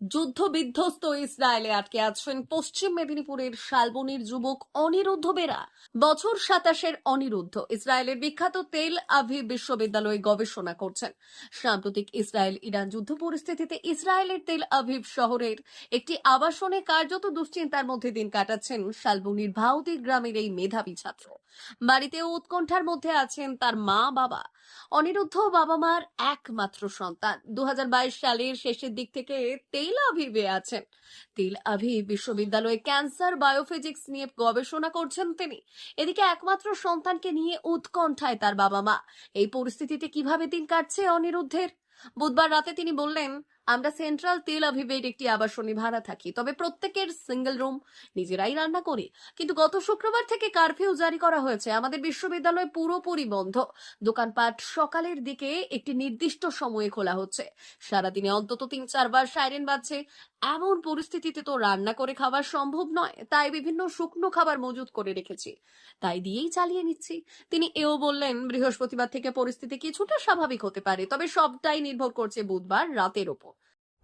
যুদ্ধ বিধ্বস্ত ইসরায়েলে আটকে আছেন পশ্চিম মেদিনীপুরের শালবনির যুবক অনিরুদ্ধ বেরা। বছর সাতাশের অনিরুদ্ধ ইসরায়েলের বিখ্যাত তেল আভিভ বিশ্ববিদ্যালয়ে গবেষণা করছেন। সাম্প্রতিক ইসরায়েল ইরান যুদ্ধ পরিস্থিতিতে ইসরায়েলের তেল আভিভ শহরের একটি আবাসনে কার্যত দুশ্চিন্তার মধ্যে দিন কাটাচ্ছেন শালবনির ভাউদি গ্রামের এই মেধাবী ছাত্র। বাড়িতে উৎকণ্ঠার মধ্যে আছেন তার মা বাবা। অনিরুদ্ধ বাবা মার একমাত্র সন্তান। দু হাজার বাইশ সালের শেষের দিক থেকে তেল আভিভে আছেন। তেল আভিভ বিশ্ববিদ্যালয়ে ক্যান্সার, বায়োফিজিক্স নিয়ে গবেষণা করছেন তিনি। এদিকে একমাত্র সন্তানকে নিয়ে উৎকণ্ঠায় তার বাবা মা। এই পরিস্থিতিতে কীভাবে দিন কাটছে অনিরুদ্ধের? বুধবার রাতে তিনি বললেন আমরা সেন্ট্রাল তেল আভিভের একটি আবাসনে ভাড়া থাকি, তবে প্রত্যেকের সিঙ্গেল রুম নিজেরাই রান্না করি। কিন্তু গত শুক্রবার থেকে কারফিউ জারি করা হয়েছে। আমাদের বিশ্ববিদ্যালয় পুরোপুরি বন্ধ। দোকানপাট সকালের দিকে একটি নির্দিষ্ট সময়ে খোলা হচ্ছে। সারাদিনে অন্তত তিন চারবার সাইরেন বাজছে। এমন পরিস্থিতিতে তো রান্না করে খাওয়া সম্ভব নয়। তাই বিভিন্ন শুকনো খাবার মজুত করে রেখেছি। তাই দিয়েই চালিয়ে নিচ্ছি। তিনি এও বললেন, বৃহস্পতিবার থেকে পরিস্থিতি কিছুটা স্বাভাবিক হতে পারে, তবে সবটাই নির্ভর করছে বুধবার রাতের ওপর।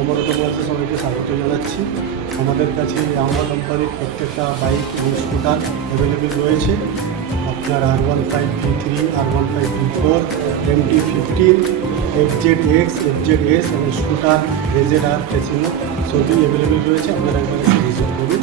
Amar অটোমোবাইলসে সবাইকে স্বাগত জানাচ্ছি। আমাদের কাছে আমার কোম্পানির প্রত্যেকটা বাইক এবং স্কুটার অ্যাভেলেবেল রয়েছে। আপনার R one five three three R one five three four M T fifteen F Z X F Z S এবং স্কুটার রেজেড আর ফেসিনো সবই অ্যাভেলেবেল রয়েছে। আপনারা একবার ভিজিট করুন।